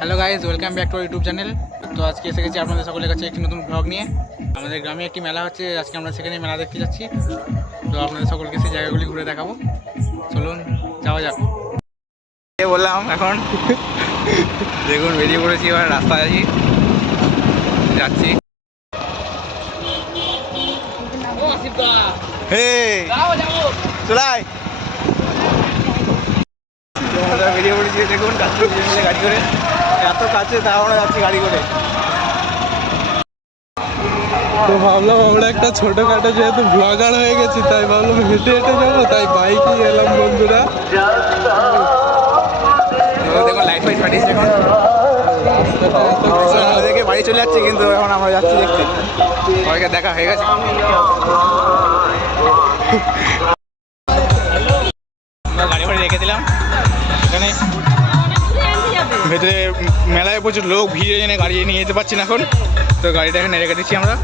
Hello guys, welcome back to YouTube channel. তো আজকে এসে গেছি আপনাদের সকলের কাছে একটি নতুন ব্লগ নিয়ে। আমাদের গ্রামে একটি মেলা হচ্ছে, আজকে আমরা সেখানে মেলা দেখতে যাচ্ছি। তো আপনাদের সকলকে সেই জায়গাগুলি ঘুরে দেখাবো, চলুন যাওয়া যাক। বললাম এখন দেখুন বেরিয়ে পড়েছি, এবার রাস্তায় যাচ্ছি। চলাই বেরিয়ে পড়েছি, দেখুন যাচ্ছি গাড়ি করে, এত কাছে তাও আমরা যাচ্ছি গাড়ি করে। তো ভাবলাম আমরা একটা ছোটখাটো যেহেতু ব্লগার হয়ে গেছি, তাই ভাবলাম হেঁটে হেঁটে যাবো, তাই বাইকেই এলাম বন্ধুরা। দেখুন লাইট ফাইট ফাটিয়েছে, এখন দেখে বাড়ি চলে যাচ্ছে, কিন্তু এখন আমরা যাচ্ছি দেখতে, সবাইকে দেখা হয়ে গেছে। গাড়ি ফাড়ি রেখে দিলাম এখানে, ভেতরে মেলায় প্রচুর লোক, ভিড়ে জেনে গাড়ি নিয়ে যেতে পারছি না এখন, তো গাড়িটা এখানে রেখে দিচ্ছি আমরা,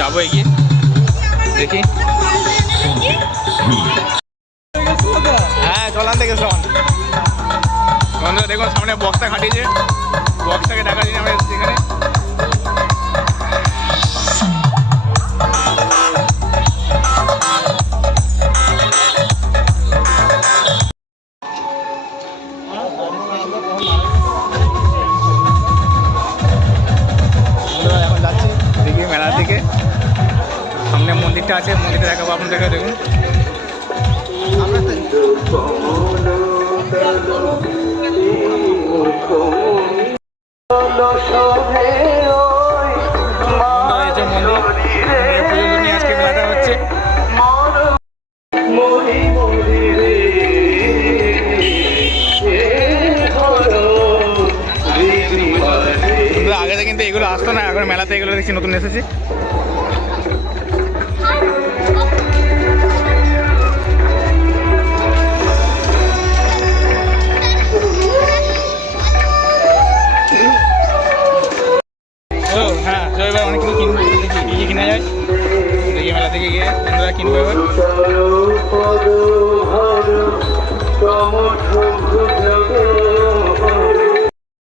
যাবো এগিয়ে দেখি। হ্যাঁ চলান থেকে শোন বন্ধুরা, দেখুন সামনে বক্সটা খাটিয়েছে, বক্সটাকে দেখা দিন আমরা এখানে। এখন যাচ্ছি দেখি মেলার দিকে, সামনে মন্দিরটা আছে, মন্দিরটা দেখাবো আপনাদেরকে। দেখুন আজকে মেলাটা হচ্ছে। আগে কিন্তু এগুলো আসতো না, এখন মেলাতে এগুলো দেখছি নতুন এসেছে। হ্যাঁ এবার অনেক কিছু কিনবো, দেখি কি কিনা যায়, দেখি মেলা থেকে গিয়ে বন্ধুরা কিনবো। এবার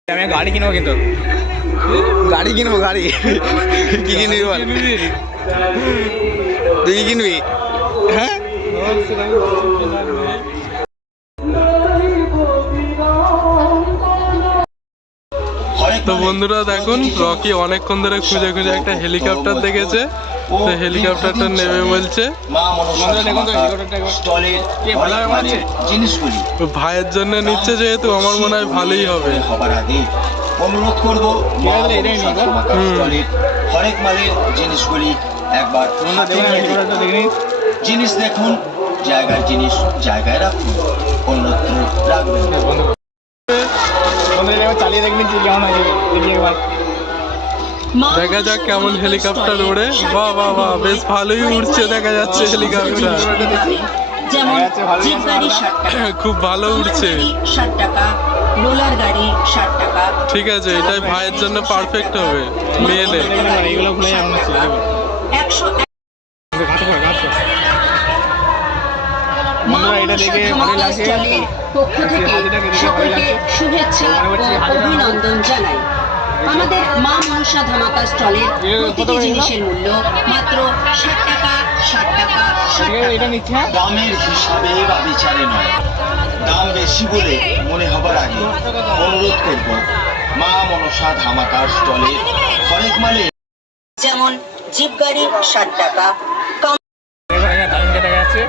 আমি গাড়ি কিনবো, কিন্তু গাড়ি কিনবো, গাড়ি কি কিনবি বল, তুই কি কিনবি? হ্যাঁ তো বন্ধুরা দেখুন, রকি অনেকক্ষণ ধরে খুঁজে খুঁজে একটা হেলিকপ্টার দেখেছে, তো হেলিকপ্টারটা নেবে বলছে। ভাইয়ের জন্য নিচ্ছে যেহেতু, আমার মনে হয় ভালোই হবে। অনুরোধ করবো হরেক মালের জিনিসগুলি একবার জিনিস দেখুন, জায়গার জিনিস জায়গায় রাখুন, অন্যত্র রাখবেন। চালিয়ে দেখবেন কেমন আছে, দেখা যাক কেমন হেলিকপ্টার ওড়ে। বাহ বাহ বাহ, বেশ ভালোই উড়ছে দেখা যাচ্ছে হেলিকপ্টার, খুব ভালো উড়ছে। ঠিক আছে, এটাই ভাইয়ের জন্য পারফেক্ট হবে, নিয়ে নে। এইগুলো খুলে এটা দেখে ভালো লাগছে, অভিনন্দন জানাই। আমাদের মা মনসা ধামাকা স্টলের প্রতিটি জিনিসের মূল্য মাত্র 60 টাকা, 60 টাকা, 60 টাকা। দামের হিসাবে বা বিচারে নয়, দাম বেশি বলে মনে হবার আগে অনুরোধ করব মা মনসা ধামাকা স্টলের হরেক মালে, যেমন জিপ গাড়ি 60 টাকা, দেখা যাচ্ছে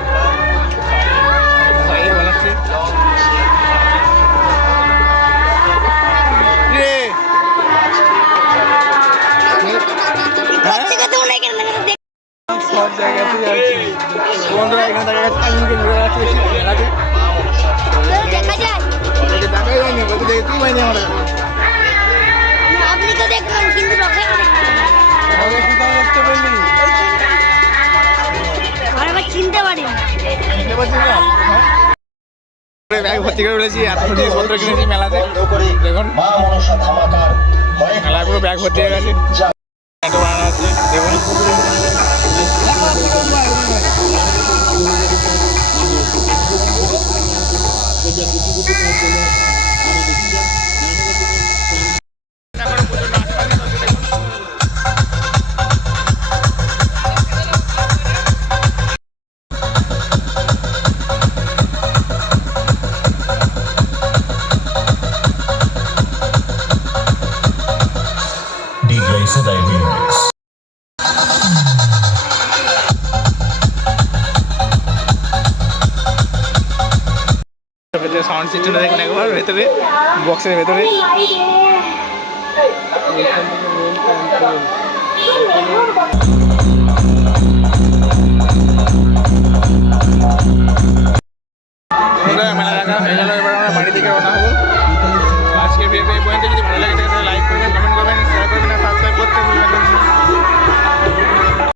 সব জায়গাতেই আছে বন্ধুরা, এখানে দেখা যাচ্ছে আমিনকে ঘুরে যাচ্ছে মেলাতে, দেখা যায়নি বলতে দেখে তুই পাইনি আমার, আপনি তো দেখলাম কিন্তু কোথায় দেখতে পেলি? আবার চিনতে পারিনি। ব্যাগ ভর্তি করে বলেছি, এত জিনিসপত্র কিনেছি মেলাতে। দেখুন মা মনসা ধামাকার মেলা পুরো ব্যাগ ভর্তি হয়ে গেছে, এত বানানো আছে দেখুন। ভেতরে সাউন্ড সিস্টেমটা দেখুন একবার ভেতরে, বক্সের ভেতরে। এখান থেকে মেন কন্ট্রোল।